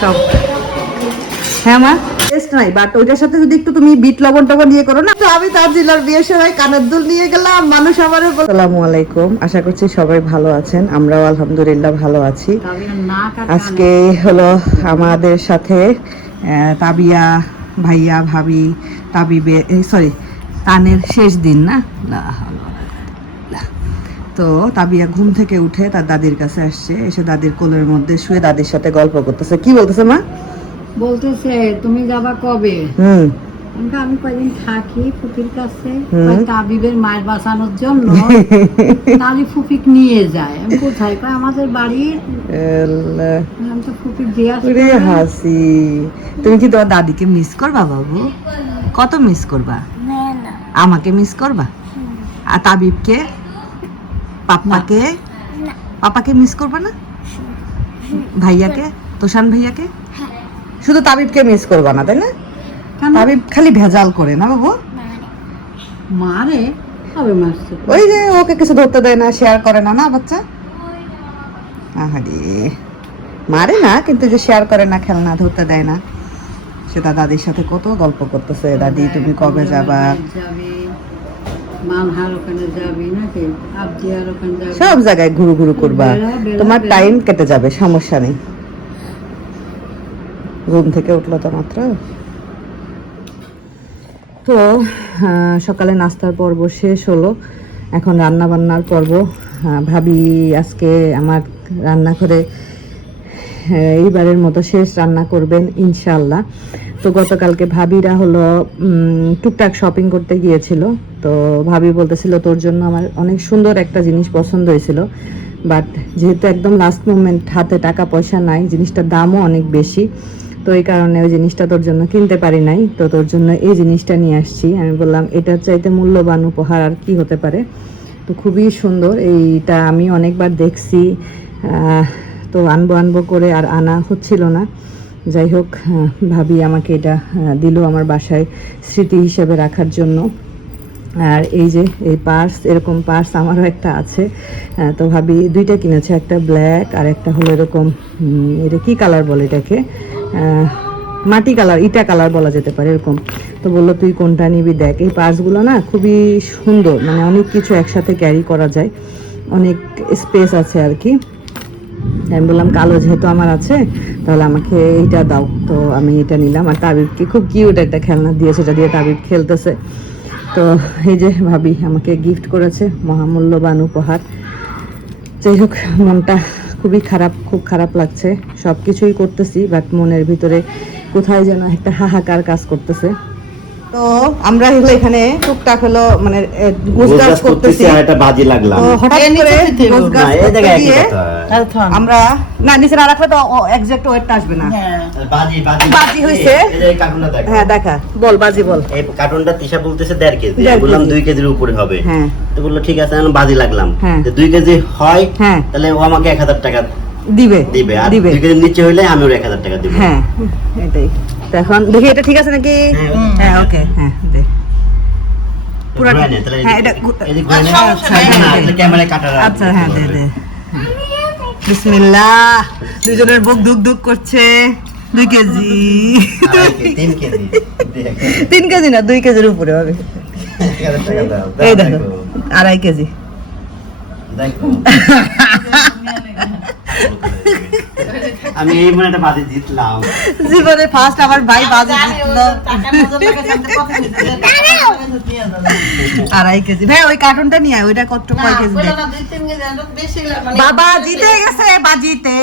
সব। হ্যাঁ সাথে যদি একটু তুমি বিট তো আমি কানের আলাইকুম, আশা করছি সবাই ভালো আছেন, আমরাও আলহামদুলিল্লাহ ভালো আছি। আজকে হলো আমাদের সাথে তাবিয়া ভাইয়া, ভাবি, তাবিবে সরি তানের শেষ দিন না? তো তাবিয়া ঘুম থেকে উঠে তার দাদির কাছে আসছে এসে দাদির কোলের মধ্যে শুয়ে দাদির সাথে গল্প করতেছে। কি বলতেছে মা? বলতেছে তুমি যাবা কবে? হুম। আমি কয়দিন থাকি ফুপির কাছে। তাবিবের মায়ের বাঁচানোর জন্য তালি ফুপিক নিয়ে যায়। আমি কোথায়? কয় আমাদের বাড়ির। আমি তো ফুপিক দিয়ে হাসি। তুমি কি তোমার দাদিকে মিস করবা বাবু? কত মিস করবা? আমাকে মিস করবা? আর তাবিবকে? পাপ্পাকে? পাপাকে মিস করবে না? ভাইয়াকে? তোষান ভাইয়াকে? শুধু তাবিবকে মিস করবে না তাই না? তাবিব খালি ভেজাল করে না বাবু? মারে ওই যে ওকে কিছু ধরতে দেয় না শেয়ার করে না না বাচ্চা? আহারে মারে না কিন্তু যে শেয়ার করে না খেলনা ধরতে দেয় না। সেটা দাদির সাথে কত গল্প করতেছে। দাদি তুমি কবে যাবা যাবে মানহার ওখানে যাবি নাকি আবদিয়ার ওখানে যাবি সব জায়গায় ঘুরু ঘুরু করবা। তোমার টাইম কেটে যাবে সমস্যা নেই। ঘুম থেকে উঠল তো মাত্র। তো সকালে নাস্তার পর্ব শেষ হলো। এখন রান্না বান্নার পর্ব ভাবি আজকে আমার রান্নাঘরে এইবারের মতো শেষ রান্না করবেন ইনশাল্লাহ তো গতকালকে ভাবিরা হলো টুকটাক শপিং করতে গিয়েছিল। তো ভাবি বলতেছিল, তোর জন্য আমার অনেক সুন্দর একটা জিনিস পছন্দ হয়েছিল। বাট যেহেতু একদম লাস্ট মোমেন্ট হাতে টাকা পয়সা নাই, জিনিসটার দামও অনেক বেশি। তো এই কারণে ওই জিনিসটা তোর জন্য কিনতে পারি নাই। তো তোর জন্য এই জিনিসটা নিয়ে আসছি। আমি বললাম, এটার চাইতে মূল্যবান উপহার আর কি হতে পারে? তো খুবই সুন্দর, এইটা আমি অনেকবার দেখছি। তো আনব আনব করে আর আনা হচ্ছিল না। যাই হোক ভাবি আমাকে এটা দিল আমার বাসায় স্মৃতি হিসেবে রাখার জন্য। আর এই যে, এই পার্স, এরকম পার্স আমারও একটা আছে। তো ভাবি দুইটা কিনেছে, একটা ব্ল্যাক আর একটা হলো এরকম এটা কি কালার বলে এটাকে? মাটি কালার, ইটা কালার বলা যেতে পারে এরকম। তো বলল, তুই কোনটা নিবি দেখ। এই পার্সগুলো না খুবই সুন্দর মানে অনেক কিছু একসাথে ক্যারি করা যায়। অনেক স্পেস আছে আর কি। আমি বললাম, কালো যেহেতু আমার আছে, তাহলে আমাকে এইটা দাও। তো আমি এটা নিলাম আর তাবিবকে খুব কিউট একটা খেলনা দিয়ে সেটা দিয়ে তাবিব খেলতেছে। তো এই যে ভাবি আমাকে গিফট করেছে, মহামূল্যবান উপহার। যাই হোক, মনটা খুবই খারাপ, খুব খারাপ লাগছে। সব কিছুই করতেছি বাট মনের ভিতরে কোথায় যেন একটা হাহাকার কাজ করতেছে। তো আমরা হলো এখানে টুকটাক হলো মানে করতেছি আর একটা বাজি লাগলাম। হঠাৎ করে আমরা না নিচে না রাখলে তো এক্সাক্ট ওয়েটটা আসবে না। বাজি বাজি বাজি হইছে। এই কার্টুনটা দেখো। হ্যাঁ দেখা। বল বাজি বল। এই কার্টুনটা তিশা বলতেছে দেড় কেজি। বললাম কেজির উপরে হবে। হ্যাঁ। তো বলল ঠিক আছে আমি বাজি লাগলাম। হ্যাঁ। যে দুই কেজি হয় হ্যাঁ। তাহলে ও আমাকে এক হাজার টাকা দিবে। দিবে। আর দিবে। দুই কেজির নিচে হইলে আমি ওর এক হাজার টাকা দিব। হ্যাঁ এটাই। এখন দেখি এটা ঠিক আছে নাকি? হ্যাঁ, হ্যাঁ ওকে হ্যাঁ দে। হ্যাঁ। আচ্ছা, হ্যাঁ। আচ্ছা হ্যাঁ দুজনের বুক করছে। দুই কেজি। তিন কেজি। দেখ, তিন কেজি না দুই কেজির উপরে হবে। এই দেখো, আড়াই কেজি। দেখো। আমি এই মনে একটা বাজি জিতলাম। জীবনে ফার্স্ট আমার ভাই বাজি জিতলো। আড়াই কেজি। ভাই ওই কার্টুনটা নিয়ে আয় ওইটা কত কয় কেজি বাবা জিতে গেছে বাজিতে।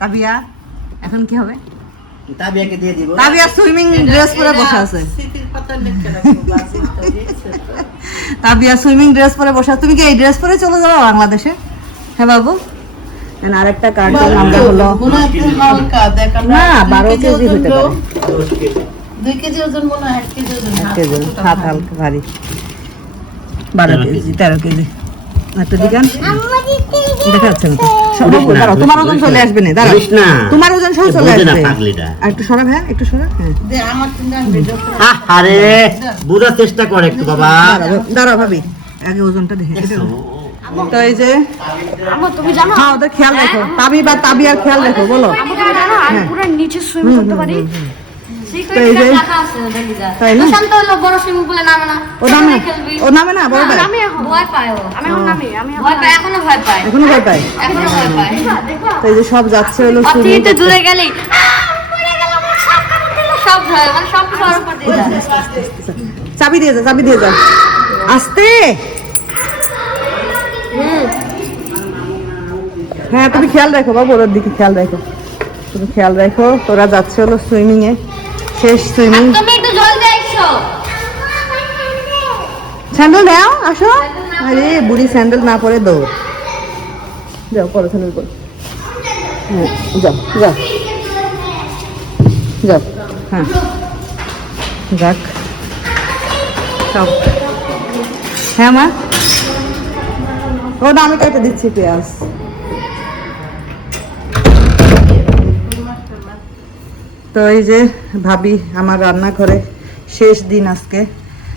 তাবিয়া এখন কি হবে? তাবিয়াকে দিয়ে দিব। তাবিয়া সুইমিং ড্রেস পরে বসে আছে। তাবিয়া সুইমিং ড্রেস পরে বসে তুমি কি এই ড্রেস পরে চলে যাব বাংলাদেশে? হ্যাঁ বাবু? আরেকটা কার্টুন আমরা হলো না বারো কেজি হতে পারে। দুই কেজি ওজন মনে হয় এক কেজি ওজন হাত হালকা ভারী। বারো কেজি তেরো কেজি। একটা দিগান দেখা যাচ্ছে না তো। সব- ধরিস না, দাঁড়াও, তোমার ওজন চলে আসবে না। তোমার ওজন সহ চলে আসবে। আর একটু সরা হ্যাঁ একটু সরা হ্যাঁ। আরে বুঝার চেষ্টা কর একটু বাবা। দাঁড়াও দাঁড়াও ভাবি। আগে ওজনটা দেখে তো এই যে তুমি জানো? হ্যাঁ ওদের খেয়াল রাখো। তাবি বা তাবি আর খেয়াল রাখো বলো। আমো তুমি আমি পুরো নিচে সুইমিং করতে পারি। তো এই যে তাই না? শান্ত হলো বড় সুইমিং পুলে নামে না। ও নামে খেলবি। ও নামে না? বড় ভাই আমি এখন। ভয় পায় ও। আমি এখন নামি আমি এখন ভয় পায় এখনও ভয় পায়। এখনও ভয় পাই এখনও ভয় পায়। তো এই যে সব যাচ্ছে হলো। দূরে মানে চাবি দিয়ে যা চাবি দিয়ে যা। আস্তে! হ্যাঁ তুমি খেয়াল রাখো বাবু ওর দিকে খেয়াল রাখো। তুমি খেয়াল রাখো তোরা যাচ্ছে হলো সুইমিং এ। শেষ সুইমিং স্যান্ডেল দাও আসো। আরে বুড়ি স্যান্ডেল না পরে দৌড়। যাও পরো স্যান্ডেল পরো। হ্যাঁ যাও যাও। যাও হ্যাঁ। যাক। সব হ্যাঁ মা। ও না আমি কেটে দিচ্ছি পেঁয়াজ। তো এই যে ভাবি আমার রান্না করে শেষ দিন আজকে।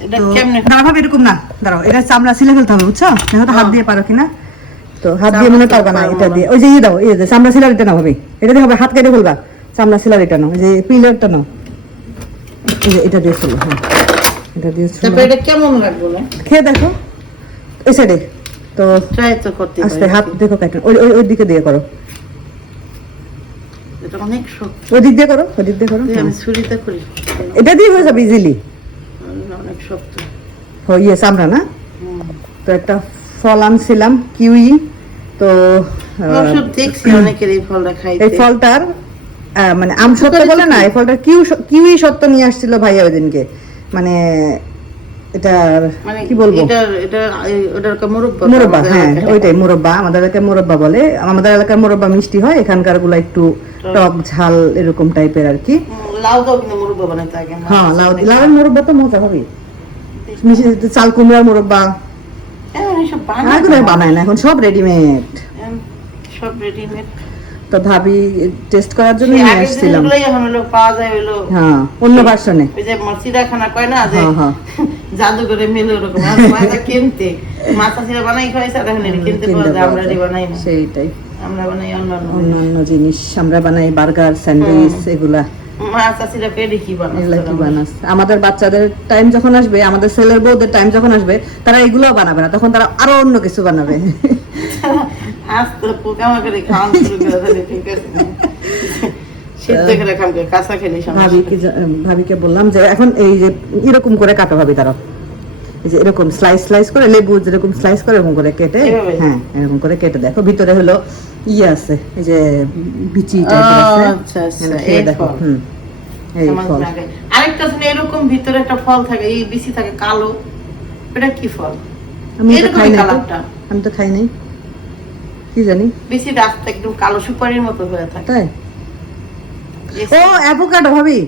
এটা তো কেমনে? দাঁড়াও ভাবি এরকম না দাঁড়াও এটা চামড়া ছিলে ফেলতে হবে বুঝছ? দেখো হাত দিয়ে পারো কিনা। তো হাত দিয়ে মনে পারবা না এটা দিয়ে। ওই যে ইয়ে দাও ইয়ে চামড়া সিলার এটা নাও ভাবি। এটা দিয়ে হবে হাত কেটে ফেলবা। চামড়া সিলার এটা নাও যে পিলারটা নাও। এটা দিয়ে ফেলো হ্যাঁ। এটা দিয়ে না খেয়ে দেখো সাইডে তো ট্রাই তো করতে আস্তে হাত দেখো কাটেন ওই ওই ওই দিকে দিয়ে করো। এটা অনেক শক্ত। ওই দিক দিয়ে করো ওই দিক দিয়ে করো। আমি ছুরিতে করি। এটা দিয়ে হয়ে যাবে ইজিলি অনেক শক্ত। ও চামড়া না? তো একটা ফল আনছিলাম কিউই। তো আহ, দেখছি অনেকের এই ফলটা এই ফলটার আহ, মানে আম সত্য বলে না এই ফলটার কিউ কিউই সত্য নিয়ে আসছিল ভাইয়া ওই দিনকে। মানে মানে কি বলব? এটা এটা এই- ওটার কা মুরব্বা মুরব্বা আমাদের হ্যাঁ এলাকায়। ওইটাই মুরব্বা। আমাদের এলাকায় মুরব্বা বলে। আমাদের এলাকার মুরব্বা মিষ্টি হয় এখানকারগুলা একটু টক ঝাল এরকম টাইপের আর কি। লাউ হ্যাঁ লাউ লাউয়ের মুরব্বা তো মজা হবে। চাল কুমড়ার মুরব্বা। হ্যাঁ বানায়। না এখন সব রেডিমেড সব রেডিমেড তো ভাবি টেস্ট করার জন্য নিয়ে আসছিলাম। পাওয়া যায় হলো হ্যাঁ অন্য ভার্সনে ওই যে চিড়াখানা কয় না যে। জাদু করে মেলে ওরকম। কিনতে। মাথা চিড়া বানাই খাইছে এখন কিনতে পাওয়া যায় আমরা বানাই না। সেইটাই। আমরা বানাই অন্যান্য অন্যান্য জিনিস আমরা বানাই বার্গার স্যান্ডউইচ এগুলা। মাথা চিড়া পেড়ে কি বানাই এগুলা কি বানাস? আমাদের বাচ্চাদের টাইম যখন আসবে আমাদের ছেলের বউদের টাইম যখন আসবে তারা এগুলো বানাবে না। তখন তারা আরও অন্য কিছু বানাবে। আস্তে শুরু করে দিলে ঠিক আছে? ভাবিকে বললাম যে এখন এই যে এরকম করে কাটো ভাবি তারা এই যে এরকম স্লাইস স্লাইস করে লেবু যেরকম স্লাইস করে এরকম করে কেটে হ্যাঁ এরকম করে কেটে দেখো ভিতরে হলো ইয়ে আছে এই যে বিচি আচ্ছা, আচ্ছা, দেখো হুম এই ফল। আরেকটা এরকম ভিতরে একটা ফল থাকে এই বিচি থাকে কালো। এটা কি ফল? আমি তো খাই না আমি তো খাই নাই। কি জানি? বেশি রাস্তা একদম কালো সুপারির মতো হয়ে থাকে। তাই? ও অ্যাভোকাডো ভাবি?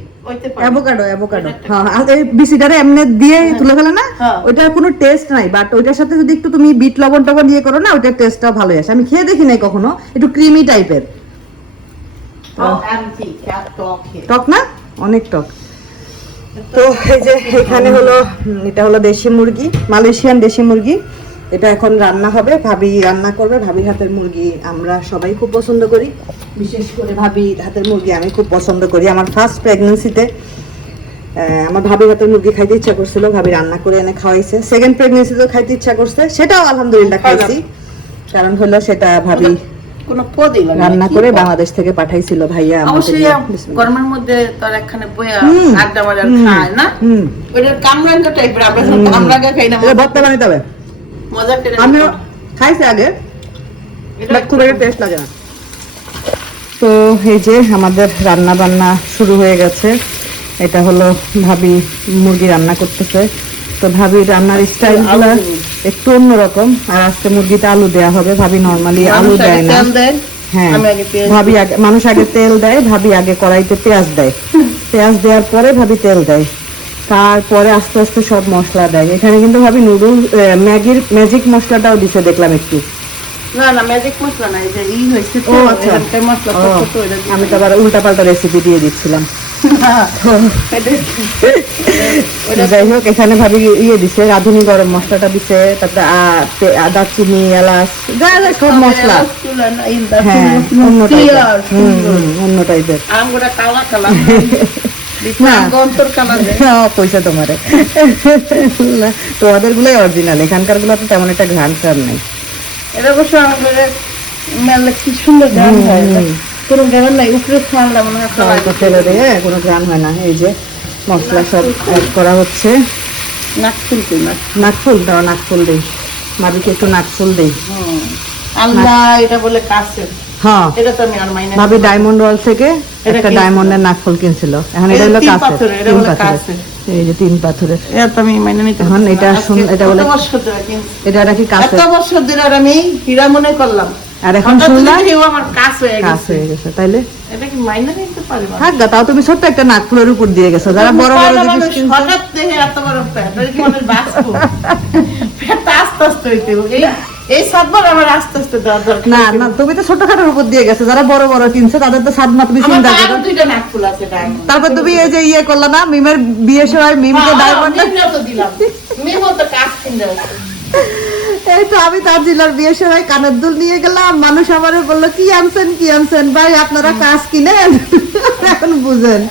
অ্যাভোকাডো অ্যাভোকাডো হ্যাঁ আর এই বিসিটারে এমনি দিয়ে তুলে ফেলে না? হ্যাঁ। ওইটার কোনো টেস্ট নাই বাট ওইটার সাথে যদি একটু তুমি বিট লবণ টবণ দিয়ে করো না ওইটার টেস্টটা ভালো আসে। আমি খেয়ে দেখি নাই কখনো একটু ক্রিমি টাইপের। টক না? অনেক টক। তো এই যে এখানে হলো এটা হলো দেশি মুরগি মালয়েশিয়ান দেশি মুরগি। এটা এখন রান্না হবে ভাবি রান্না করবে ভাবির হাতের মুরগি আমরা সবাই খুব পছন্দ করি। বিশেষ করে ভাবি হাতের মুরগি আমি খুব পছন্দ করি। আমার ফার্স্ট প্রেগনেন্সিতে আমার ভাবির হাতের মুরগি খাইতে ইচ্ছা করছিল ভাবি রান্না করে এনে খাওয়াইছে। সেকেন্ড প্রেগনেন্সিতেও খাইতে ইচ্ছা করছে সেটাও আলহামদুলিল্লাহ খাইছি। কারণ হলো সেটা ভাবি কোনো পদই রান্না করে বাংলাদেশ থেকে পাঠাইছিল ভাইয়া অবশ্যই গরমের মধ্যে তার একখানে বইয়া আড্ডা মারে খায় না? হুম। কামরাঙ্গা টাইপের আমরা কামরাঙ্গা খাই না। এটা ভর্তা বানাইতে হবে মজা করে আমিও খাইছি আগে বাট খুব একটা টেস্ট লাগে না। তো এই যে আমাদের রান্না বান্না শুরু হয়ে গেছে এটা হলো ভাবি মুরগি রান্না করতেছে। তো ভাবি রান্নার স্টাইলগুলো একটু অন্যরকম। আর আজকে মুরগিতে আলু দেয়া হবে ভাবি নর্মালি আলু দেয় না। হ্যাঁ আমি ভাবি আগে মানুষ আগে তেল দেয় ভাবি আগে কড়াইতে পেঁয়াজ দেয়। পেঁয়াজ দেওয়ার পরে ভাবি তেল দেয়। তারপরে আস্তে আস্তে সব মশলা দেয়। এখানে কিন্তু ভাবি নুডল ম্যাগির ম্যাজিক মশলাটাও দিছে দেখলাম একটু। না না ম্যাজিক মশলা না এই ই হয়েছে তো ও আচ্ছা মশলা আমি তো আবার উল্টা পাল্টা রেসিপি দিয়ে দিচ্ছিলাম। যাই হোক এখানে ভাবি ইয়ে দিছে রাঁধুনি গরম মশলাটা দিছে তারপরে আ- পে- আদা চিনি এলাচ যা যা সব মশলা। হ্যাঁ অন্য টাইপের অন্য টাইপের পয়সা তোমারে তোমাদের গুলোই অরিজিনাল এখানকারগুলো তো তেমন একটা ঘ্রাণ নাই। এটা অবশ্য আমাদের মেলা কি সুন্দর গান হয়। কোনো গান নাই উপরে ছাড়লাম মনে হয় কোনো ঘ্রাণ হয় না। এই যে মশলা সব অ্যাড করা হচ্ছে। নাকফুল দাও নাকফুল দিই। মাবিকে একটু নাকফুল দিই। আল্লাহ এটা বলে কাছে হ্যাঁ। এটা তো আমি আর মাইনা ভাবি ডায়মন্ড ওয়াল থেকে একটা ডায়মন্ডের নাকফুল কিনছিল। এখন এটা হলো কাছে তিন পাথরের। এই যে তিন পাথরের। এটা তো আমি মাইনা নিতে এখন এটা শুন- এটা বলে-। এটা নাকি কাছে এত বছর ধরে আর আমি হীরা মনে করলাম। আর এখন শুনলাম আমার কাজ হয়ে গেছে। হয়ে গেছে তাইলে? এটা কি মাইনা নিতে পারি না? থাক গা তাও তুমি ছোট্ট একটা নাকফুলের উপর দিয়ে গেছো। যারা বড় বড় জিনিস কিনছে হঠাৎ দেখে এত বড় প্যাট, এটা কি মানুষ বাঁচবো? প্যাটটা আস্তে আস্তে হইতে। এই এই সাতবার আমার আস্তে আস্তে দরকার না না তুমি তো ছোটখাটোর উপর দিয়ে গেছো যারা বড় বড় কিনছে তাদের তো সাত মাত্র চিন্তা করো। নাকফুল আছে। তারপর তুমি এই যে ইয়ে করলা না মিমের সময় মিমকে হ্যাঁ, ডায়মন্ড তো দিলাম। মিমেও তো কাজ কিনতে এই তো আমি তার জেলার সময় কানের দুল নিয়ে গেলাম মানুষ আমারে বলল কি আনছেন কি আনছেন? ভাই আপনারা কাজ কিনেন? এখন বুঝেন।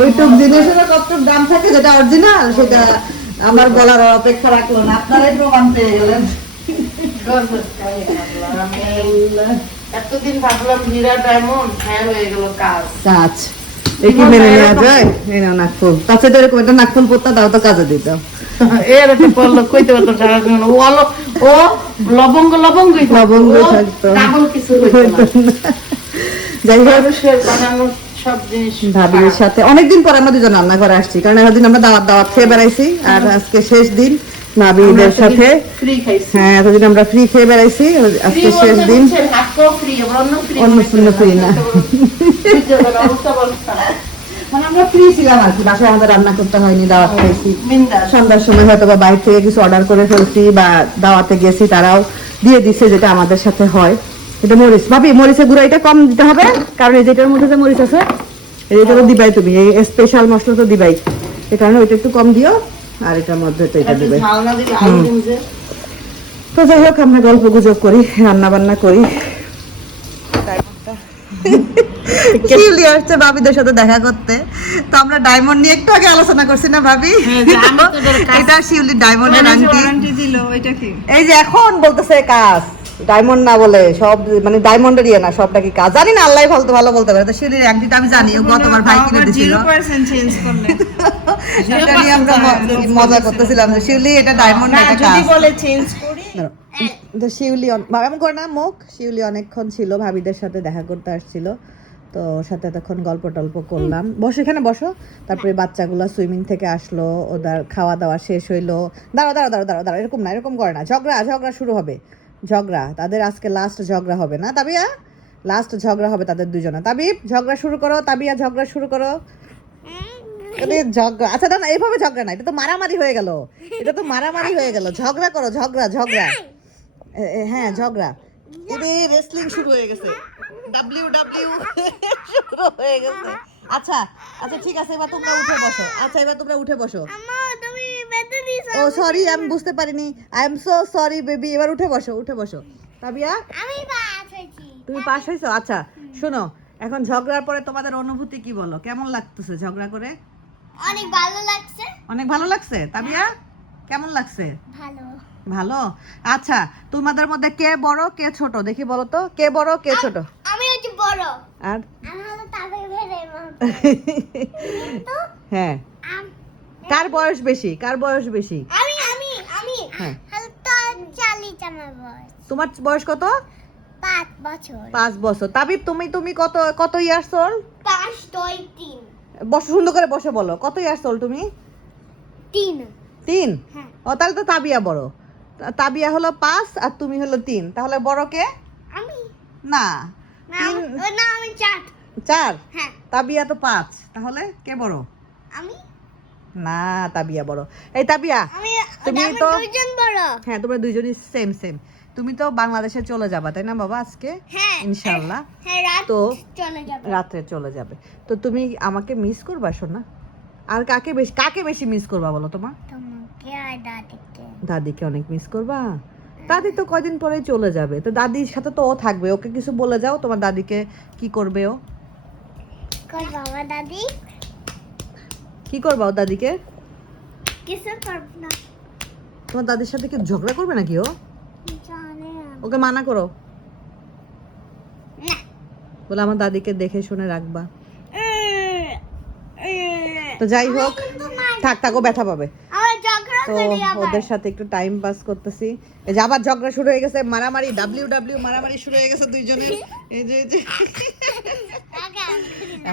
ওইটুক জিনিসের কতটুক দাম থাকে যেটা অরিজিনাল সেটা আমার বলার অপেক্ষা রাখল না। আপনারাই প্রমাণ পেয়ে গেলেন গর্বের খাই আল্লাহ, আমি আল্লাহ। এতদিন ভাবলাম হীরা ডায়মন্ড হ্যাঁ হয়ে গেল কাজ। কাজ। এই মেনে নেওয়া যায়? এই নাও নাকফুল। তাছাড়া এরকম একটা নাকফুল পড়তা দাও তো কাজে দিতাম এর একটা পড়ল কইতে পারতো সারা জীবন ও অল- ও লবঙ্গ লবঙ্গই থাকতো। থাকতো। ডাবল কিছু হইতো না। যাই হোক। মানুষের বানানো সব জিনিস ভাবির সাথে। অনেকদিন পর আমরা দুজন রান্নাঘরে আসছি কারণ এতদিন আমরা দাওয়াত দাওয়াত খেয়ে বেড়াইছি আর আজকে শেষ দিন। সাথে। হ্যাঁ এতদিন আমরা ফ্রি খেয়ে বেড়াইছি আজকে শেষ দিন। অন্য শূন্য করে না। মানে আমরা ফ্রি ছিলাম আর কি বাসায় আমাদের রান্না করতে হয়নি দাওয়াত খাইছি। সন্ধ্যার সময় হয়তো বা বাইরে থেকে কিছু অর্ডার করে ফেলছি বা দাওয়াতে গেছি তারাও দিয়ে দিচ্ছে যেটা আমাদের সাথে হয়। এটা মরিচ। ভাবি মরিচের গুঁড়া এটা কম দিতে হবে কারণ এই যেটার মধ্যে যে মরিচ আছে এটা তো দিবাই তুমি এই স্পেশাল মশলা তো দিবাই। এই কারণে ওইটা একটু কম দিও। আর এটার মধ্যে তো এটা দিবে। তো যাই হোক আমরা গল্প গুজব করি রান্না বান্না করি শিউলি আসছে ভাবিদের সাথে দেখা করতে। তো আমরা ডায়মন্ড নিয়ে একটু আগে আলোচনা করছি না ভাবি? হ্যাঁ, এটা শিউলি ডায়মন্ডের আংটি দিল ওইটা কি? এই যে এখন বলতেছে কাজ। ডায়মন্ড না বলে সব মানে ডায়মন্ডের ইয়ে না সবটা কি কাজ? জানি না আল্লাহ ভালো ভালো বলতে পারে। তো শিউলির আংটিটা আমি জানি গতবার ভাই কিনে দিছিল। সেটা নিয়ে আমরা মজা করতেছিলাম যে শিউলি এটা ডায়মন্ড না এটা কাজ। বলে চেঞ্জ করি তো শিউলি এমন করে না মুখ শিউলি অনেকক্ষণ ছিল ভাবিদের সাথে দেখা করতে আসছিল। তো সাথে তখন গল্প টল্প করলাম। বসো এখানে বসো। তারপরে বাচ্চাগুলো সুইমিং থেকে আসলো ওদের খাওয়া দাওয়া শেষ হইল। দাঁড়া দাঁড়া দাঁড়া দাঁড়া দাঁড়া এরকম না এরকম করে না। ঝগড়া ঝগড়া শুরু হবে। ঝগড়া, তাদের আজকে লাস্ট ঝগড়া হবে না? তাবিয়া? লাস্ট ঝগড়া হবে তাদের দুজনে তাবিব, ঝগড়া শুরু করো। তাবিয়া, ঝগড়া শুরু করো। ঝগড়া আচ্ছা না এইভাবে ঝগড়া না, এটা তো মারামারি হয়ে গেল। এটা তো মারামারি হয়ে গেল। ঝগড়া করো, ঝগড়া ঝগড়া। হ্যাঁ ঝগড়া। রেসলিং শুরু হয়ে গেছে। হয়ে আচ্ছা আচ্ছা ঠিক আছে এবার তোমরা উঠে বসো আচ্ছা এবার তোমরা উঠে বসো ও সরি আমি বুঝতে পারিনি I am so sorry baby এবার উঠে বসো উঠে বসো তাবিয়া তুমি পাস হয়েছো আচ্ছা শোনো এখন ঝগড়ার পরে তোমাদের অনুভূতি কি বলো কেমন লাগতেছে ঝগড়া করে অনেক ভালো লাগছে অনেক ভালো লাগছে তাবিয়া কেমন লাগছে ভালো ভালো আচ্ছা তোমাদের মধ্যে কে বড় কে ছোট দেখি বলো তো কে বড় কে ছোট বড়। আর? হ্যাঁ। কার বয়স বেশি? কার বয়স বেশি? আমি আমি আমি। হ্যাঁ। তোমার বয়স কত? পাঁচ বছর। পাঁচ বছর। তাবিব তুমি তুমি কত কত ইয়ার্স ওল্ড পাঁচ দুই তিন। বসো সুন্দর করে বসে বলো। কত ইয়ার্স ওল্ড তুমি? তিন। তিন? হ্যাঁ। ও তাহলে তো তাবিয়া বড়। তাবিয়া হলো পাঁচ আর তুমি হলো তিন। তাহলে বড় কে? আমি। না। না আমি- চার চার? হ্যাঁ। তাবিয়া তো পাঁচ। তাহলে কে বড়? আমি? না তাবিয়া বড়। এই তাবিয়া তুমি তো- দুইজন বড়। হ্যাঁ তোমরা দুইজনই সেম সেম তুমি তো বাংলাদেশে চলে যাবা তাই না বাবা আজকে? হ্যাঁ। ইনশাল্লাহ হ্যাঁ তো রাত্রে চলে যাবে। তো তুমি আমাকে মিস করবা শোনা আর কাকে বেশি কাকে বেশি মিস করবা বলো তোমার দাদিকে। অনেক মিস করবা? দাদি তো কয়দিন পরে চলে যাবে। তো দাদির সাথে তো ও থাকবে। ওকে কিছু বলে যাও তোমার দাদিকে কি করবে ও? বাবা দাদি? কি করবা ও দাদিকে? কিছু করব না। তোমার দাদির সাথে কি ঝগড়া করবে নাকি ও? ওকে মানা করো। বলে আমার দাদিকে দেখে শুনে রাখবা। তো যাই হোক থাক থাকো ব্যথা পাবে। তো ওদের সাথে একটু টাইম পাস করতেছি। এই যে আবার ঝগড়া শুরু হয়ে গেছে মারামারি ডাব্লিউ ডাব্লিউ মারামারি শুরু হয়ে গেছে দুইজনের। এই যে।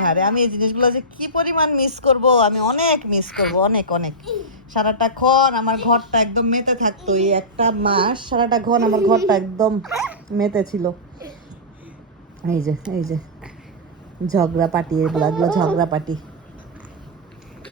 আরে আমি এই জিনিসগুলো যে কি পরিমাণ মিস করব আমি অনেক মিস করব অনেক অনেক। সারাটা ক্ষণ আমার ঘরটা একদম মেতে থাকতো। এই একটা মাস সারাটা ঘন আমার ঘরটা একদম মেতে ছিল। এই যে এই যে। ঝগড়া পাটি এগুলো এগুলো ঝগড়া পাটি